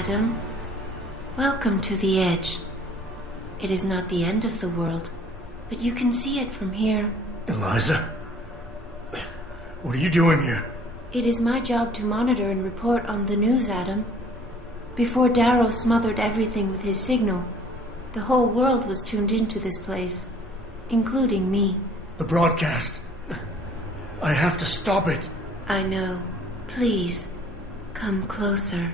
Adam. Welcome to the edge. It is not the end of the world, but you can see it from here. Eliza? What are you doing here? It is my job to monitor and report on the news, Adam. Before Darrow smothered everything with his signal, the whole world was tuned into this place, including me. The broadcast. I have to stop it. I know. Please, come closer.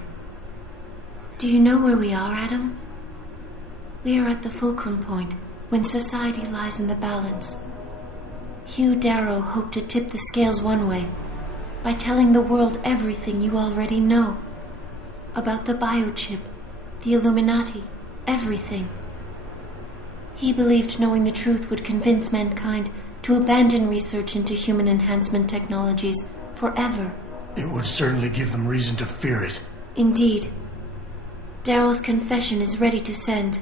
Do you know where we are, Adam? We are at the fulcrum point, when society lies in the balance. Hugh Darrow hoped to tip the scales one way, by telling the world everything you already know. About the biochip, the Illuminati, everything. He believed knowing the truth would convince mankind to abandon research into human enhancement technologies forever. It would certainly give them reason to fear it. Indeed. Darrow's confession is ready to send.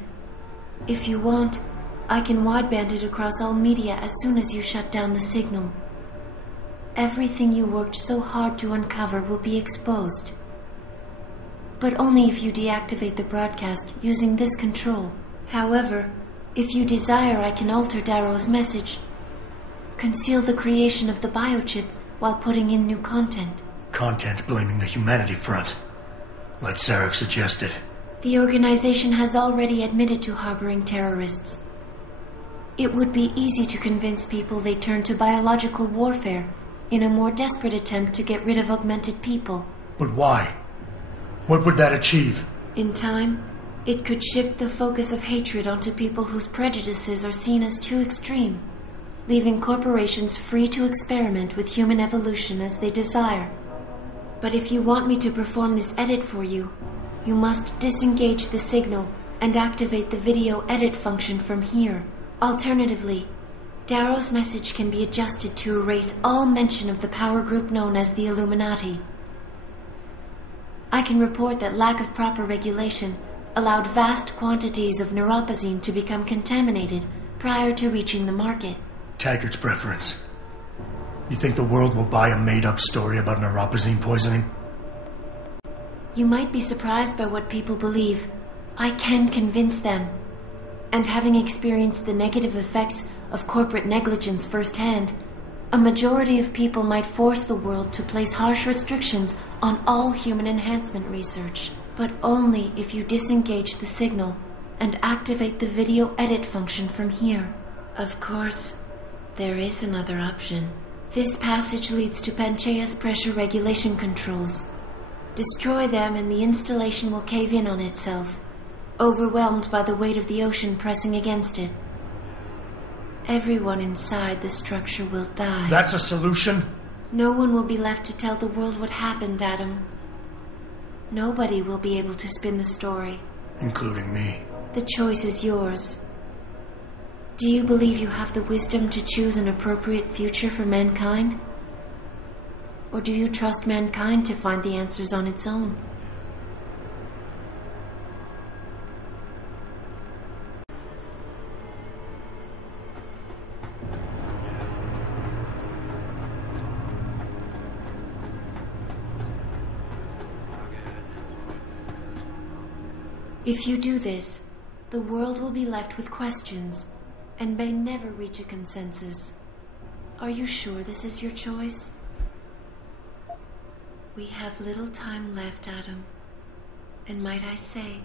If you want, I can wideband it across all media as soon as you shut down the signal. Everything you worked so hard to uncover will be exposed. But only if you deactivate the broadcast using this control. However, if you desire, I can alter Darrow's message. Conceal the creation of the biochip while putting in new content. Content blaming the humanity front, like Sarif suggested. The organization has already admitted to harboring terrorists. It would be easy to convince people they turn to biological warfare in a more desperate attempt to get rid of augmented people. But why? What would that achieve? In time, it could shift the focus of hatred onto people whose prejudices are seen as too extreme, leaving corporations free to experiment with human evolution as they desire. But if you want me to perform this edit for you, you must disengage the signal and activate the video edit function from here. Alternatively, Darrow's message can be adjusted to erase all mention of the power group known as the Illuminati. I can report that lack of proper regulation allowed vast quantities of neuropozyne to become contaminated prior to reaching the market. Taggart's preference. You think the world will buy a made-up story about neuropozyne poisoning? You might be surprised by what people believe. I can convince them. And having experienced the negative effects of corporate negligence firsthand, a majority of people might force the world to place harsh restrictions on all human enhancement research. But only if you disengage the signal and activate the video edit function from here. Of course, there is another option. This passage leads to Panchaea's pressure regulation controls. Destroy them and the installation will cave in on itself, overwhelmed by the weight of the ocean pressing against it. Everyone inside the structure will die. That's a solution? No one will be left to tell the world what happened, Adam. Nobody will be able to spin the story. Including me. The choice is yours. Do you believe you have the wisdom to choose an appropriate future for mankind? Or do you trust mankind to find the answers on its own? If you do this, the world will be left with questions and may never reach a consensus. Are you sure this is your choice? We have little time left, Adam. And might I say,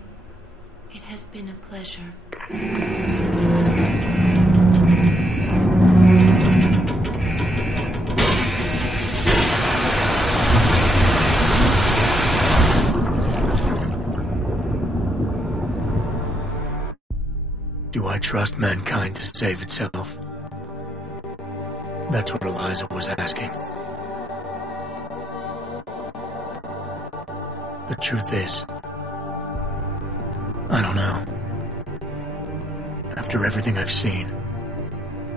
it has been a pleasure. Do I trust mankind to save itself? That's what Eliza was asking. The truth is, I don't know. After everything I've seen,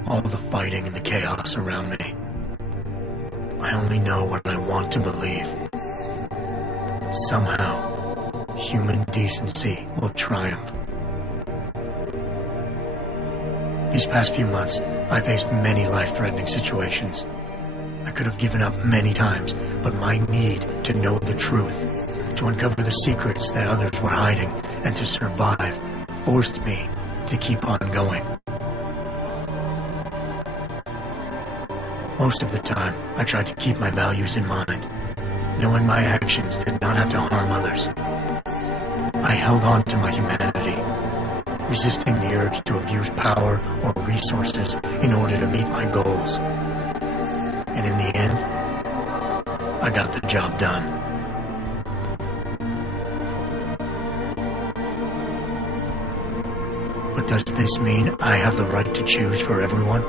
all the fighting and the chaos around me, I only know what I want to believe. Somehow, human decency will triumph. These past few months, I faced many life-threatening situations. I could have given up many times, but my need to know the truth, to uncover the secrets that others were hiding and to survive forced me to keep on going. Most of the time, I tried to keep my values in mind, knowing my actions did not have to harm others. I held on to my humanity, resisting the urge to abuse power or resources in order to meet my goals. And in the end, I got the job done. But does this mean I have the right to choose for everyone?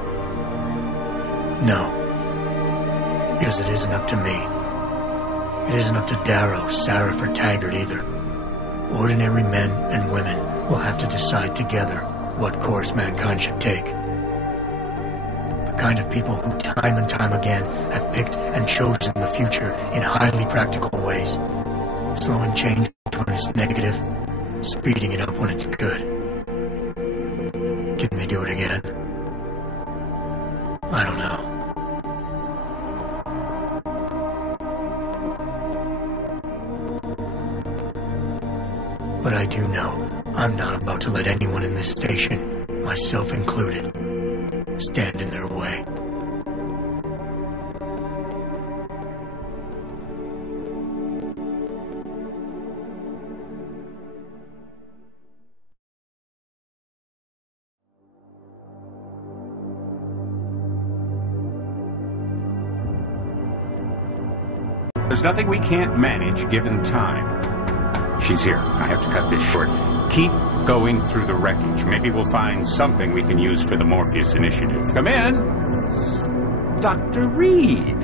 No. Because it isn't up to me. It isn't up to Darrow, Sarah, or Taggart either. Ordinary men and women will have to decide together what course mankind should take. The kind of people who time and time again have picked and chosen the future in highly practical ways, slowing change when it's negative, speeding it up when it's good. Can they do it again? I don't know. But I do know I'm not about to let anyone in this station, myself included, stand in their way. There's nothing we can't manage given time. She's here. I have to cut this short. Keep going through the wreckage. Maybe we'll find something we can use for the Morpheus Initiative. Come in! Dr. Reed!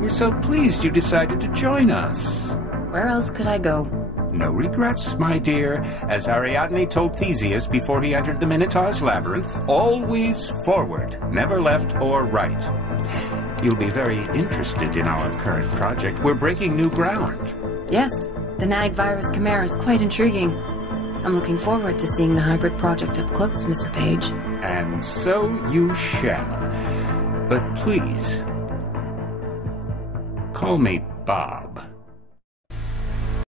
We're so pleased you decided to join us. Where else could I go? No regrets, my dear. As Ariadne told Theseus before he entered the Minotaur's labyrinth, always forward, never left or right. You'll be very interested in our current project. We're breaking new ground. Yes, the nag virus chimera is quite intriguing. I'm looking forward to seeing the hybrid project up close, Mr. Page. And so you shall. But please, call me Bob.